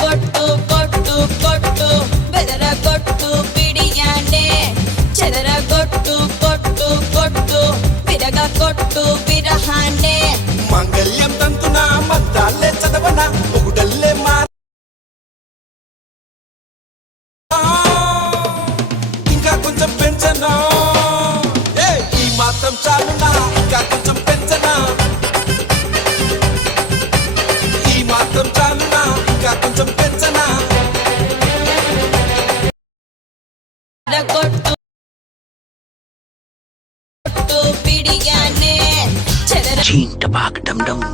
కొట్టు కొట్టు కొట్టు బెదర కొట్టు పిడియానే చెదర కొట్టు కొట్టు కొట్టు విరగ కొట్టు విరహానే మంగళ్యం తంతున మంత్రాలే చదవన ఒకటల్లే మా ఇంకా కొంచెం పెంచనా ఈ మాత్రం చాలునా ఇంకా కొంచెం పెంచనా ఈ మాత్రం చాలునా ఇంకా కొంచెం పెంచనా కొట్టు కొట్టు పిడియానే చెదర చీంట బాగ డమ్ డమ్